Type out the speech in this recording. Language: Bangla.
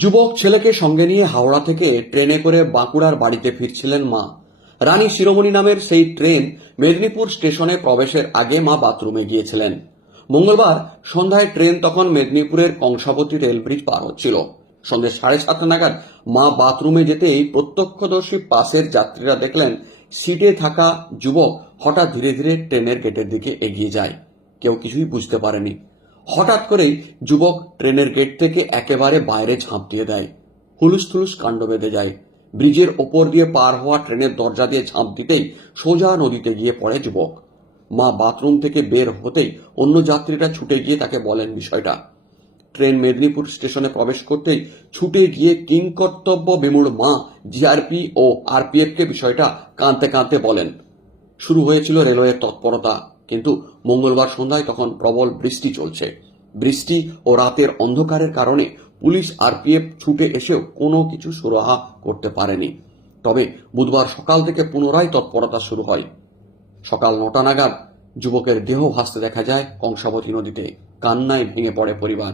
যুবক ছেলেকে সঙ্গে নিয়ে হাওড়া থেকে ট্রেনে করে বাঁকুড়ার বাড়িতে ফিরছিলেন মা। রানী শিরোমণি নামের সেই ট্রেন মেদিনীপুর স্টেশনে প্রবেশের আগে মা বাথরুমে গিয়েছিলেন। মঙ্গলবার সন্ধ্যায় ট্রেন তখন মেদিনীপুরের কংসাবতী রেল ব্রিজ পার হচ্ছিল। সন্ধ্যে 7:30 নাগাদ মা বাথরুমে যেতেই প্রত্যক্ষদর্শী পাশের যাত্রীরা দেখলেন সিটে থাকা যুবক হঠাৎ ধীরে ধীরে ট্রেনের গেটের দিকে এগিয়ে যায়। কেউ কিছুই বুঝতে পারেনি। হঠাৎ করেই যুবক ট্রেনের গেট থেকে একেবারে বাইরে ঝাঁপ দিয়ে দেয়। হুলুস থুলুস কাণ্ড বেঁধে যায়। ব্রিজের ওপর দিয়ে পার হওয়া ট্রেনের দরজা দিয়ে ঝাঁপ দিতেই সোজা নদীতে গিয়ে পড়ে যুবক। মা বাথরুম থেকে বের হতেই অন্য যাত্রীরা ছুটে গিয়ে তাকে বলেন বিষয়টা। ট্রেন মেদিনীপুর স্টেশনে প্রবেশ করতেই ছুটে গিয়ে কিংকর্তব্য বিমূঢ় মা জিআরপি ও আরপিএফকে বিষয়টা কাঁদতে কাঁদতে বলেন। শুরু হয়েছিল রেলওয়ের তৎপরতা, কিন্তু মঙ্গলবার সন্ধ্যায় তখন প্রবল বৃষ্টি চলছে। বৃষ্টি ও রাতের অন্ধকারের কারণে পুলিশ আরপিএফ ছুটে এসেও কোনো কিছু সুরাহা করতে পারেনি। তবে বুধবার সকাল থেকে পুনরায় তৎপরতা শুরু হয়। সকাল 9টা নাগাদ যুবকের দেহ ভাসতে দেখা যায় কংসাবতী নদীতে। কান্নায় ভেঙে পড়ে পরিবার।